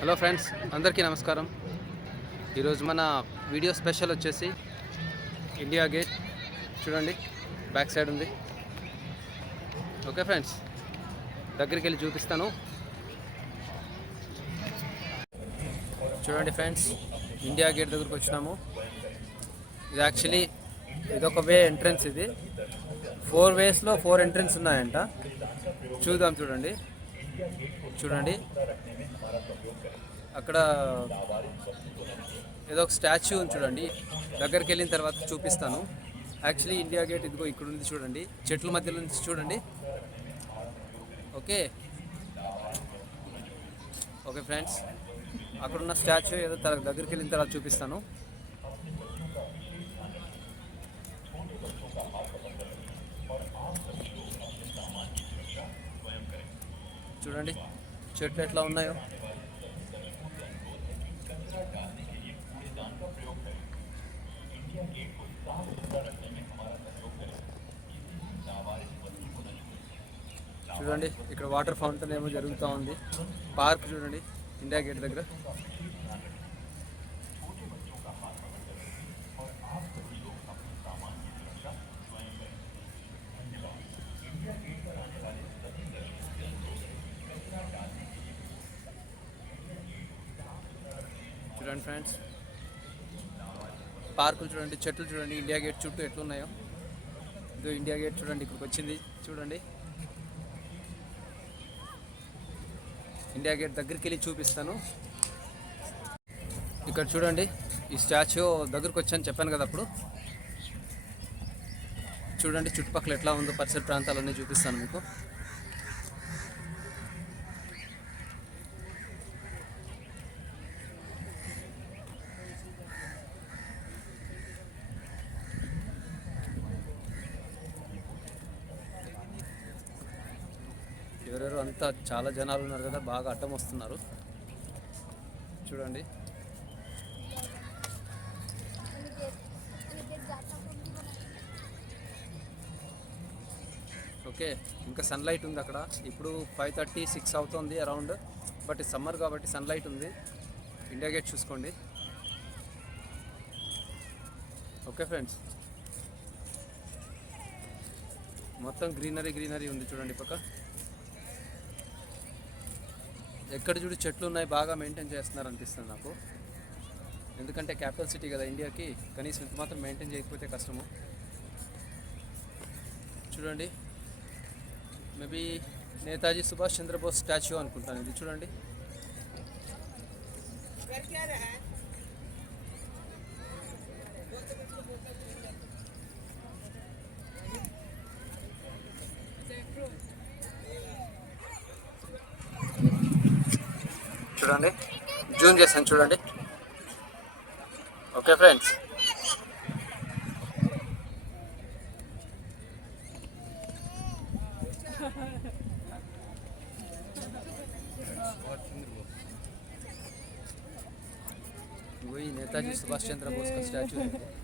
Hello friends అందరికీ నమస్కారం. ఈరోజు మన వీడియో స్పెషల్ వచ్చేసి ఇండియా గేట్. చూడండి బ్యాక్ సైడ్ ఉంది. ఓకే ఫ్రెండ్స్ దగ్గరికి వెళ్ళి చూపిస్తాను. చూడండి ఫ్రెండ్స్ ఇండియా గేట్ దగ్గరకు వచ్చినాము. ఇది యాక్చువల్లీ ఇదొక వే ఎంట్రన్స్ ఇది. ఫోర్ వేస్లో ఫోర్ ఎంట్రన్స్ ఉన్నాయంట. చూద్దాం చూడండి. చూడండి. అక్కడ ఏదో ఒక స్టాచ్యూ ఉంది చూడండి. దగ్గరికి వెళ్ళిన తర్వాత చూపిస్తాను. యాక్చువల్లీ ఇండియా గేట్ ఇదిగో ఇక్కడ ఉంది చూడండి. చెట్ల మధ్యలో నుంచి చూడండి. ఓకే ఓకే ఫ్రెండ్స్ అక్కడున్న స్టాచ్యూ ఏదో దగ్గరికి వెళ్ళిన తర్వాత చూపిస్తాను. చూడండి చెట్లు ఎట్లా ఉన్నాయో. చూడండి ఇక్కడ వాటర్ ఫౌంటైన్ ఏమో జరుగుతూ ఉంది. పార్క్ చూడండి ఇండియా గేట్ దగ్గర చూడండి ఫ్రెండ్స్. పార్కులు చూడండి చెట్లు చూడండి ఇండియా గేట్ చుట్టూ ఎట్లున్నాయో. ఇదో ఇండియా గేట్ చూడండి ఇక్కడికి వచ్చింది చూడండి. ఇండియా గేట్ దగ్గరికి వెళ్ళి చూపిస్తాను. ఇక్కడ చూడండి ఈ స్టాచ్యూ దగ్గరకు వచ్చాను చెప్పాను కదా అప్పుడు. చూడండి చుట్టుపక్కల ఎట్లా ఉందో పరిసర ప్రాంతాలన్నీ చూపిస్తాను మీకు ఎవరెవరు అంతా చాలా జనాలు ఉన్నారు కదా బాగా అడ్డం వస్తున్నారు. చూడండి. ఓకే ఇంకా సన్లైట్ ఉంది అక్కడ. ఇప్పుడు ఫైవ్ థర్టీ సిక్స్ అవుతుంది అరౌండ్. బట్ సమ్మర్ కాబట్టి సన్లైట్ ఉంది. ఇండియా గేట్ చూసుకోండి. Okay friends. మొత్తం గ్రీనరీ గ్రీనరీ ఉంది చూడండి పక్క. ఎక్కడ చూడు చెట్లు ఉన్నాయి బాగా మెయింటైన్ చేస్తున్నారు అనిపిస్తుంది నాకు. ఎందుకంటే క్యాపిటల్ సిటీ కదా ఇండియాకి కనీసం ఇంత మాత్రం మెయింటైన్ చేయకపోతే కష్టము. చూడండి. మేబీ నేతాజీ సుభాష్ చంద్రబోస్ స్టాచ్యూ అనుకుంటాను ఇది. చూడండి. చూడండి జూమ్ చేస్తాను చూడండి ఓకే ఫ్రెండ్స్ वही नेताजी सुभाष चंद्र बोस का स्टैचू है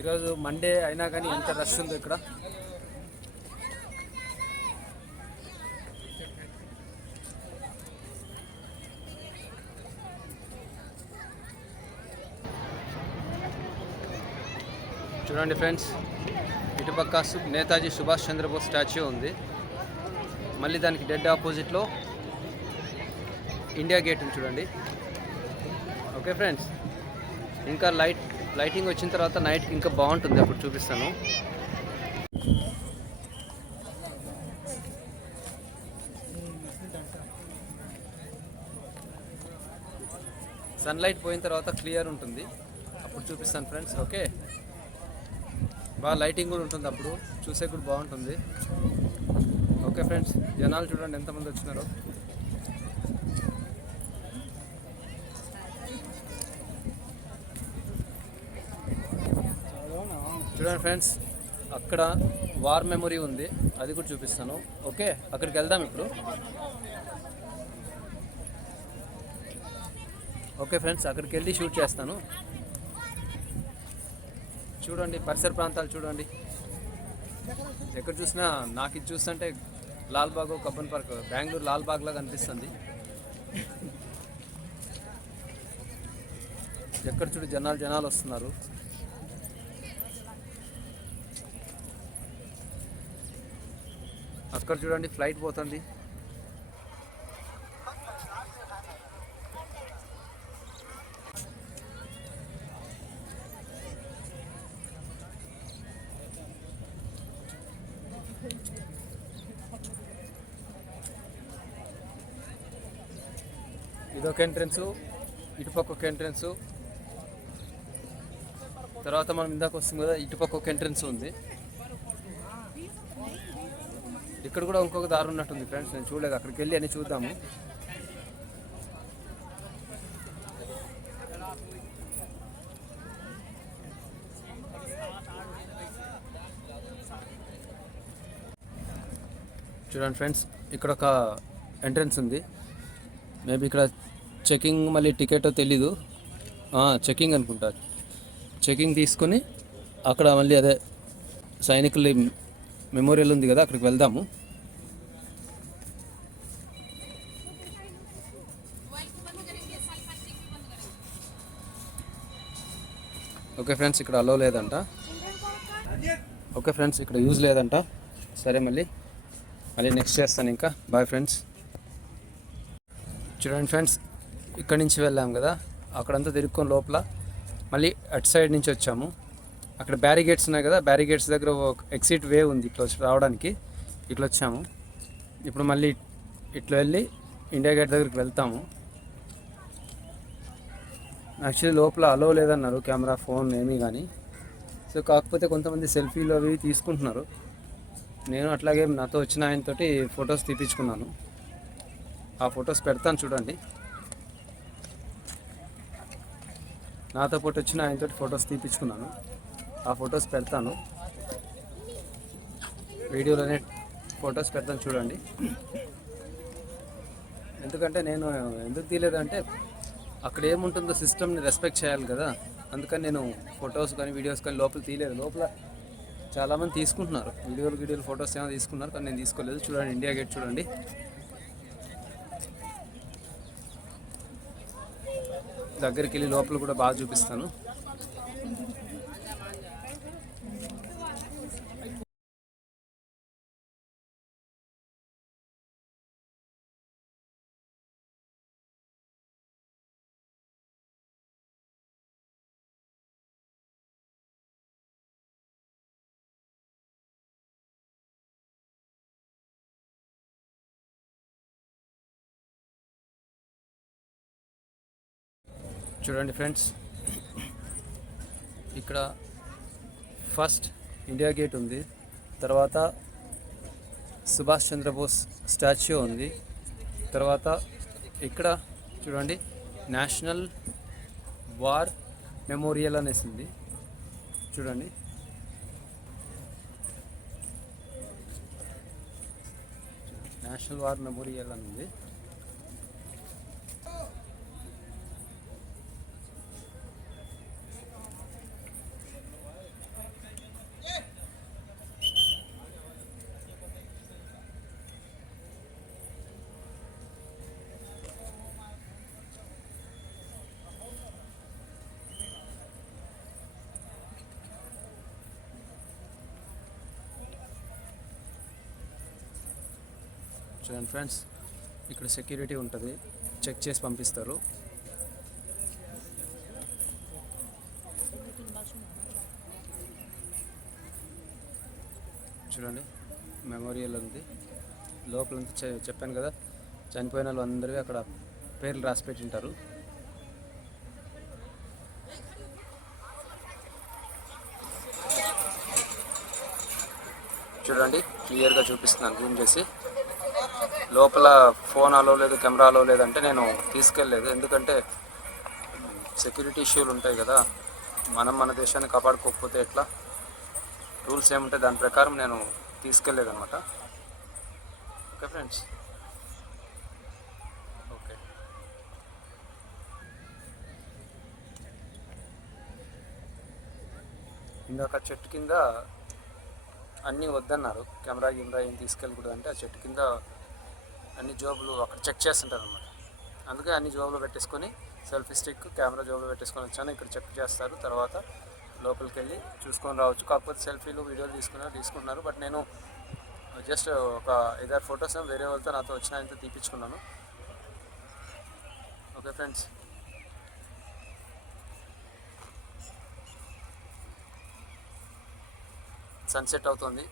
ఈరోజు మండే అయినా కానీ ఎంత రష్ ఉందో ఇక్కడ. చూడండి ఫ్రెండ్స్ ఇటుపక్క నేతాజీ సుభాష్ చంద్రబోస్ స్టాచ్యూ ఉంది. మళ్ళీ దానికి డెడ్ ఆపోజిట్లో ఇండియా గేట్ ఉంది చూడండి. ఓకే ఫ్రెండ్స్ ఇంకా లైట్ లైటింగ్ వచ్చిన తర్వాత నైట్ ఇంకా బాగుంటుంది అప్పుడు చూపిస్తాను. సన్లైట్ పోయిన తర్వాత క్లియర్ ఉంటుంది. అప్పుడు చూపిస్తాను ఫ్రెండ్స్ ఓకే? బాగా లైటింగ్ కూడా ఉంటుంది అప్పుడు చూసే కూడా బాగుంటుంది. ఓకే ఫ్రెండ్స్ జనాలు చూడండి ఎంతమంది వచ్చినారో. చూడండి ఫ్రెండ్స్ అక్కడ వార్ మెమొరీ ఉంది. అది కూడా చూపిస్తాను. ఓకే అక్కడికి వెళ్దాం ఇప్పుడు. ఓకే ఫ్రెండ్స్ అక్కడికి వెళ్ళి షూట్ చేస్తాను. చూడండి పరిసర ప్రాంతాలు చూడండి. ఎక్కడ చూసినా నాకు ఇది చూస్తుంటే లాల్బాగ్ కబ్బన్ పార్క్ బెంగళూరు లాల్బాగ్ లాగా అనిపిస్తుంది. ఎక్కడ చూడు జనాలు జనాలు వస్తున్నారు. ఇక్కడ చూడండి ఫ్లైట్ పోతుంది. ఇదొక ఎంట్రన్స్ ఇటుపక్క ఒక ఎంట్రన్స్. తర్వాత మనం ఇందాక వస్తుంది కదా ఇటుపక్క ఒక ఎంట్రన్స్ ఉంది. ఇక్కడ కూడా ఇంకొక దారి ఉన్నట్టుంది ఫ్రెండ్స్ నేను చూడలేదు. అక్కడికి వెళ్ళి అని చూద్దాము. చూడండి ఫ్రెండ్స్ ఇక్కడ ఒక ఎంట్రన్స్ ఉంది. మేబీ ఇక్కడ చెకింగ్ మళ్ళీ టికెట్ తెలీదు. చెకింగ్ అనుకుంటా. చెకింగ్ తీసుకొని అక్కడ మళ్ళీ అదే సైనికుల మెమోరియల్ ఉంది కదా అక్కడికి వెళ్దాము. ఓకే ఫ్రెండ్స్ ఇక్కడ అలో లేదంట. ఓకే ఫ్రెండ్స్ ఇక్కడ యూజ్ లేదంట. సరే మళ్ళీ. మళ్ళీ నెక్స్ట్ చేస్తాను ఇంకా. బాయ్ ఫ్రెండ్స్ చూడండి ఫ్రెండ్స్ ఇక్కడి నుంచి వెళ్ళాం కదా. అక్కడంతా తిరుక్కొని లోపల మళ్ళీ అటు సైడ్ నుంచి వచ్చాము. అక్కడ బ్యారిగేట్స్ ఉన్నాయి కదా బ్యారిగేట్స్ దగ్గర ఒక ఎగ్జిట్ వే ఉంది ఇట్లా వచ్చి రావడానికి. ఇట్లా వచ్చాము. ఇప్పుడు మళ్ళీ ఇట్లా వెళ్ళి ఇండియా గేట్ దగ్గరికి వెళ్తాము. యాక్చువల్లీ లోపల అలో లేదన్నారు కెమెరా ఫోన్ ఏమీ కానీ సో కాకపోతే కొంతమంది సెల్ఫీలు అవి తీసుకుంటున్నారు. నేను అట్లాగే నాతో వచ్చిన ఆయనతోటి ఫొటోస్ తీపించుకున్నాను ఆ ఫొటోస్ పెడతాను చూడండి. నాతో పాటు వచ్చిన ఆయనతోటి ఫొటోస్ తీపించుకున్నాను ఆ ఫొటోస్ పెడతాను. వీడియోలోనే ఫొటోస్ పెడతాను చూడండి. ఎందుకంటే నేను ఎందుకు తీయలేదంటే అక్కడ ఏముంటుందో సిస్టమ్ని రెస్పెక్ట్ చేయాలి కదా. అందుకని నేను ఫొటోస్ కానీ వీడియోస్ కానీ లోపల తీయలేదు. లోపల చాలామంది తీసుకుంటున్నారు. వీడియోలు వీడియోలు ఫొటోస్ ఏమైనా తీసుకున్నారు కానీ నేను తీసుకోలేదు. చూడండి ఇండియా గేట్ చూడండి. దగ్గరికి వెళ్ళి లోపల కూడా బాగా చూపిస్తాను. చూడండి ఫ్రెండ్స్. ఇక్కడ ఫస్ట్ ఇండియా గేట్ ఉంది. తర్వాత సుభాష్ చంద్రబోస్ స్టాచ్యూ ఉంది. తర్వాత ఇక్కడ చూడండి నేషనల్ వార్ మెమోరియల్ అనేసి ఉంది. చూడండి. నేషనల్ వార్ మెమోరియల్ అని ఉంది. చూడండి ఫ్రెండ్స్ ఇక్కడ సెక్యూరిటీ ఉంటుంది. చెక్ చేసి పంపిస్తారు. చూడండి మెమోరియల్ ఉంది. లోపలంతా చె- చెప్పాను కదా చనిపోయిన వాళ్ళందరివి అక్కడ పేర్లు రాసి పెట్టింటారు. చూడండి క్లియర్గా చూపిస్తున్నాను జూమ్ చేసి. లోపల ఫోన్ అలో లేదు కెమెరా అలో లేదంటే నేను తీసుకెళ్ళలేదు. ఎందుకంటే సెక్యూరిటీ ఇష్యూలు ఉంటాయి కదా. మనం మన దేశాన్ని కాపాడుకోకపోతే ఎట్లా? రూల్స్ ఏముంటాయి? దాని ప్రకారం నేను తీసుకెళ్ళలేదు అనమాట ఓకే ఫ్రెండ్స్? ఓకే. ఇందాక చెట్టు కింద అన్నీ వద్దన్నారు. కెమెరా గిమ్రా ఏం తీసుకెళ్ళకూడదు అంటే ఆ చెట్టు కింద అన్ని జోబులు అక్కడ చెక్ చేస్తుంటారు అనమాట అందుకే అన్ని జోబులు పెట్టేసుకొని సెల్ఫీ స్టిక్ కెమెరా జోబులు పెట్టేసుకొని వచ్చాను. ఇక్కడ చెక్ చేస్తారు. తర్వాత లోపలికి వెళ్ళి చూసుకొని రావచ్చు. కాకపోతే సెల్ఫీలు వీడియోలు తీసుకున్నారు తీసుకుంటున్నారు. బట్ నేను జస్ట్ ఒక ఐదారు ఫొటోస్ వేరే వాళ్ళతో నాతో వచ్చినాయంత తీపించుకున్నాను ఓకే ఫ్రెండ్స్. సన్సెట్ అవుతుంది.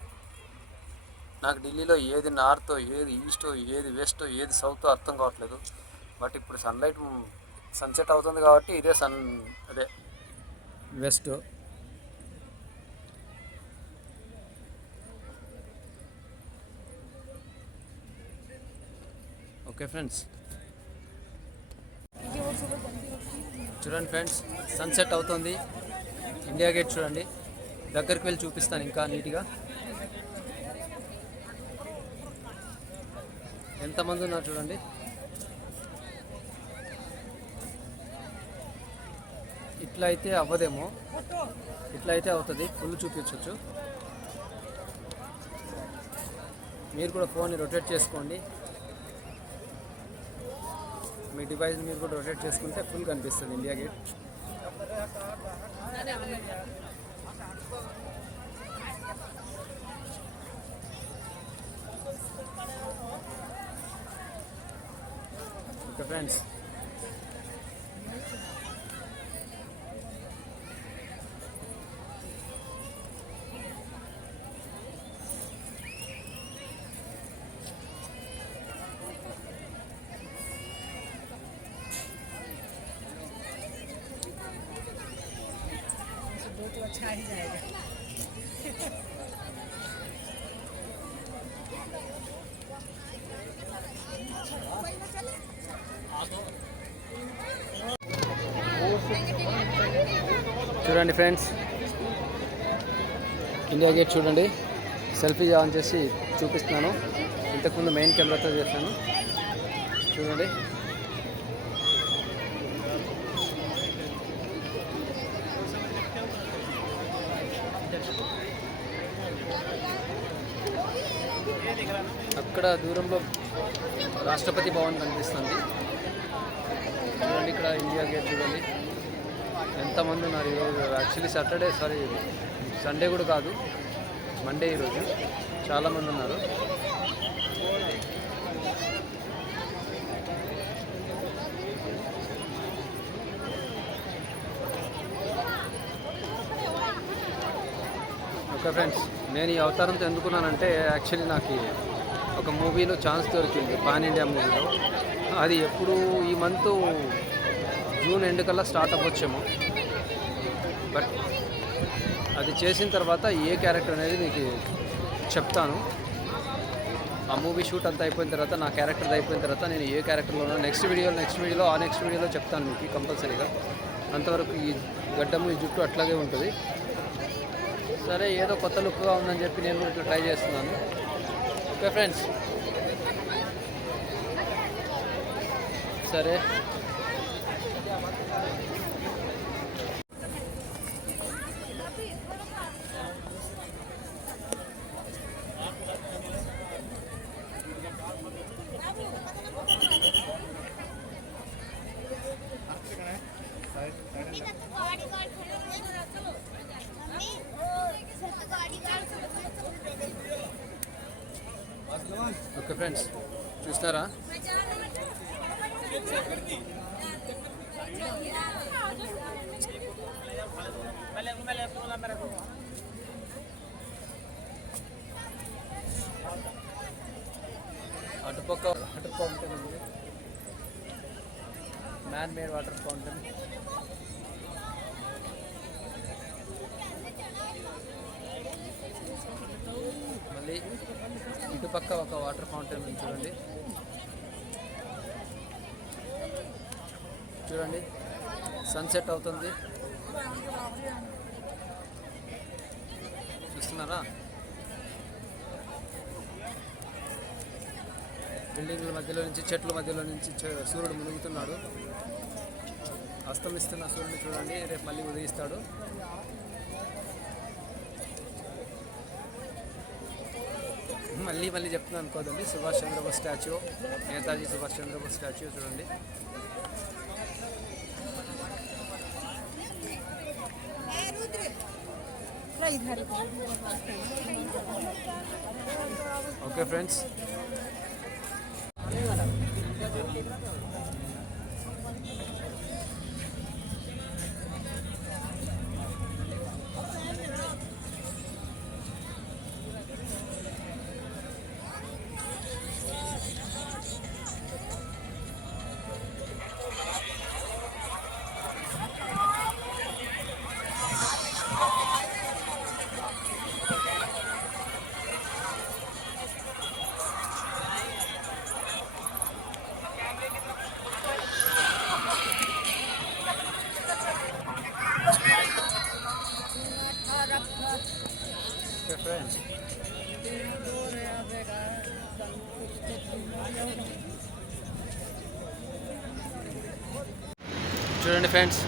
నాకు ఢిల్లీలో ఏది నార్తో ఏది ఈస్టో ఏది వెస్టో ఏది సౌతో అర్థం కావట్లేదు. బట్ ఇప్పుడు సన్లైట్ సన్సెట్ అవుతుంది కాబట్టి ఇదే సన్ అదే. వెస్ట్. Okay friends. చూడండి ఫ్రెండ్స్ సన్సెట్ అవుతుంది. ఇండియా గేట్ చూడండి. దగ్గరికి వెళ్ళి చూపిస్తాను ఇంకా నీట్గా. ఎంతమంది ఉన్నారు చూడండి? ఇట్లా అయితే అవ్వదేమో. ఇట్లా అయితే అవుతుంది. ఫుల్ చూపించవచ్చు మీరు కూడా ఫోన్ని రొటేట్ చేసుకోండి. మీ డివైస్ మీరు కూడా రొటేట్ చేసుకుంటే ఫుల్ కనిపిస్తుంది ఇండియా గేట్. ఫ్రెండ్స్ दो तो अच्छा ही जाएगा చూడండి ఫ్రెండ్స్. ఇండియా గేట్ చూడండి. సెల్ఫీ ఆన్ చేసి చూపిస్తున్నాను. ఇంతకుముందు మెయిన్ కెమెరాతో చేస్తాను చూడండి. అక్కడ దూరంలో రాష్ట్రపతి భవన్ కనిపిస్తుంది. చూడండి ఇక్కడ ఇండియా గేట్ చూడండి. ఎంతమంది ఉన్నారు ఈరోజు? యాక్చువల్లీ సాటర్డే సారీ సండే కూడా కాదు మండే ఈరోజు. చాలామంది ఉన్నారు. ఓకే ఫ్రెండ్స్ నేను ఈ అవతారంతో ఎందుకున్నానంటే యాక్చువల్లీ నాకు ఒక మూవీలో ఛాన్స్ దొరికింది పాన్ ఇండియా మూవీలో. అది ఎప్పుడు ఈ మంత్ జూన్ ఎండ్ కల్లా స్టార్ట్ అవ్వచ్చేమో. బట్ అది చేసిన తర్వాత ఏ క్యారెక్టర్ అనేది మీకు చెప్తాను. ఆ మూవీ షూట్ అంతా అయిపోయిన తర్వాత నా క్యారెక్టర్ అయిపోయిన తర్వాత నేను ఏ క్యారెక్టర్లో ఉన్నా నెక్స్ట్ వీడియో నెక్స్ట్ వీడియోలో ఆ నెక్స్ట్ వీడియోలో చెప్తాను మీకు కంపల్సరీగా. అంతవరకు ఈ గడ్డము ఈ జుట్టు అట్లాగే ఉంటుంది. సరే ఏదో కొత్త లుక్గా ఉందని చెప్పి నేను కూడా ట్రై చేస్తున్నాను. Okay friends. సరే. ఓకే ఫ్రెండ్స్ చూస్తారా అటుపక్క వాటర్ ఫౌంటైన్ ఉంది మ్యాన్ మేడ్ వాటర్ ఫౌంటైన్ మళ్ళీ ఇటుపక్క ఒక వాటర్ ఫౌంటైన్ ఉంది చూడండి. చూడండి సన్సెట్ అవుతుంది. చూస్తున్నారా? బిల్డింగ్ల మధ్యలో నుంచి చెట్ల మధ్యలో నుంచి సూర్యుడు మునుగుతున్నాడు. అస్తమిస్తున్న సూర్యుడిని చూడండి రేపు మళ్ళీ ఉదయిస్తాడు. మళ్ళీ మళ్ళీ చెప్తున్నాను అనుకోదండి. సుభాష్ చంద్రబోస్ స్టాచ్యూ. నేతాజీ సుభాష్ చంద్రబోస్ స్టాచ్యూ చూడండి. Okay friends. ఫ్రెండ్స్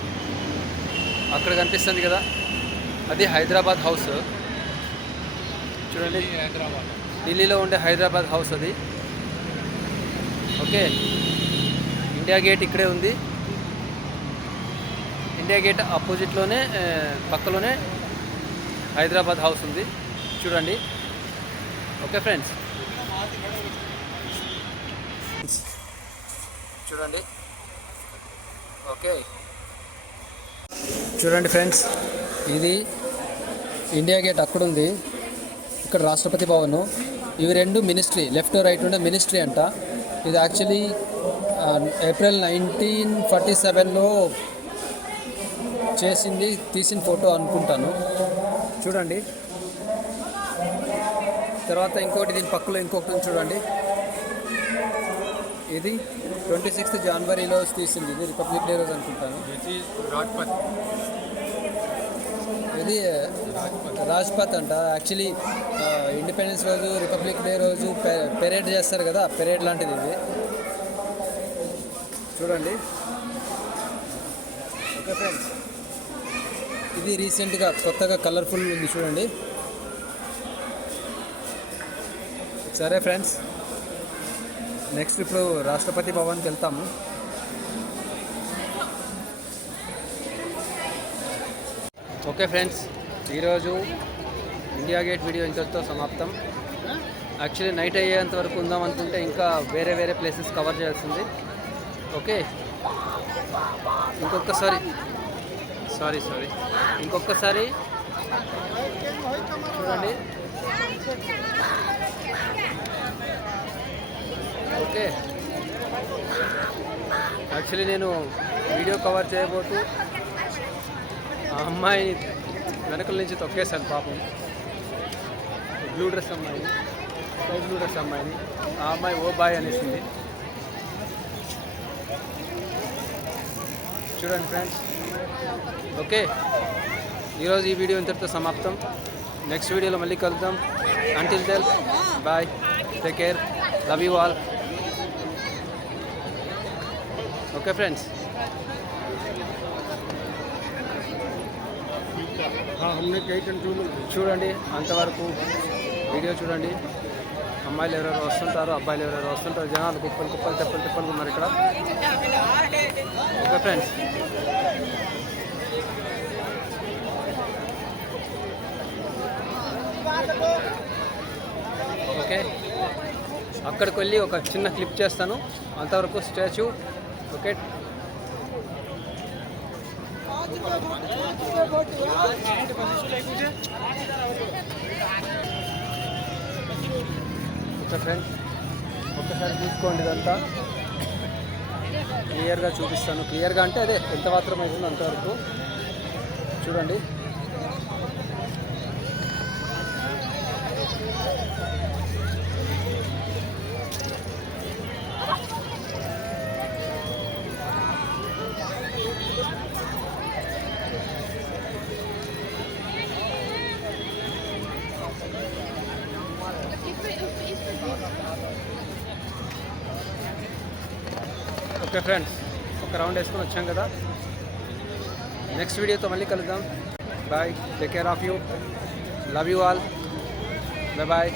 అక్కడ కనిపిస్తుంది కదా అది హైదరాబాద్ హౌస్. చూడండి హైదరాబాద్. ఢిల్లీలో ఉండే హైదరాబాద్ హౌస్ అది. ఓకే ఇండియా గేట్ ఇక్కడే ఉంది. ఇండియా గేట్ ఆపోజిట్లోనే పక్కలోనే హైదరాబాద్ హౌస్ ఉంది. చూడండి. Okay friends. చూడండి. ఓకే. చూడండి ఫ్రెండ్స్ ఇది ఇండియా గేట్ అక్కడ ఉంది ఇక్కడ రాష్ట్రపతి భవన్. ఇవి రెండు మినిస్ట్రీ లెఫ్ట్ రైట్ ఉండే మినిస్ట్రీ అంట. ఇది యాక్చువల్లీ ఏప్రిల్ నైన్టీన్ ఫార్టీ సెవెన్లో చేసింది తీసిన ఫోటో అనుకుంటాను. చూడండి. తర్వాత ఇంకోటి దీని పక్కలో ఇంకొకటి చూడండి. ఇది ట్వంటీ సిక్స్త్ జనవరిలో తీసింది. ఇది రిపబ్లిక్ డే రోజు అనుకుంటాను. ఇది రాజ్పథ్ అంట. యాక్చువల్లీ ఇండిపెండెన్స్ రోజు రిపబ్లిక్ డే రోజు పెరేడ్ చేస్తారు కదా పెరేడ్ లాంటిది ఇది. చూడండి. Okay friends. ఇది రీసెంట్గా కొత్తగా కలర్ఫుల్ ఉంది చూడండి. సరే ఫ్రెండ్స్. నెక్స్ట్ ఇప్పుడు రాష్ట్రపతి భవన్కి వెళ్తాము ఓకే ఫ్రెండ్స్ ఈరోజు ఇండియా గేట్ వీడియో ఇంతటితో సమాప్తం. యాక్చువల్లీ నైట్ అయ్యేంత వరకు ఉందాం అనుకుంటే ఇంకా వేరే వేరే ప్లేసెస్ కవర్ చేయాల్సింది. ఓకే? ఇంకొకసారి సారీ సారీ. ఇంకొకసారి చూడండి. ఓకే. యాక్చువల్లీ నేను వీడియో కవర్ చేయబోతూ ఆ అమ్మాయి వెనకల నుంచి తొక్కేశాను పాపం. బ్లూ డ్రెస్ అమ్మాయి స్కై బ్లూ డ్రెస్ అమ్మాయిని. ఆ అమ్మాయి ఓ బాయ్ అనేసింది. చూడండి ఫ్రెండ్స్ ఓకే. ఈరోజు ఈ వీడియో ఇంతటితో సమాప్తం. నెక్స్ట్ వీడియోలో మళ్ళీ కలుద్దాం. Until then bye take care love you all okay friends. చూడండి అంతవరకు వీడియో చూడండి. అమ్మాయిలు ఎవరెవరు వస్తుంటారు అబ్బాయిలు ఎవరెవరు వస్తుంటారు జనాలు కుప్పలు కుప్పలు తెప్పలు తెప్పలు ఉన్నారు ఇక్కడ. Okay friends. ఓకే. అక్కడికి వెళ్ళి ఒక చిన్న క్లిప్ చేస్తాను. అంతవరకు స్టాచ్యూ ఓకే. ఓకే ఫ్రెండ్స్ ఒక్కసారి చూసుకోండి ఇదంతా. క్లియర్గా చూపిస్తాను. క్లియర్గా అంటే అదే ఎంత మాత్రం అవుతుంది అంతవరకు. చూడండి. ఓకే ఫ్రెండ్స్ ఒక రౌండ్ వేసుకొని వచ్చాం కదా. నెక్స్ట్ వీడియోతో మళ్ళీ కలుద్దాం. Bye take care of you love you all bye bye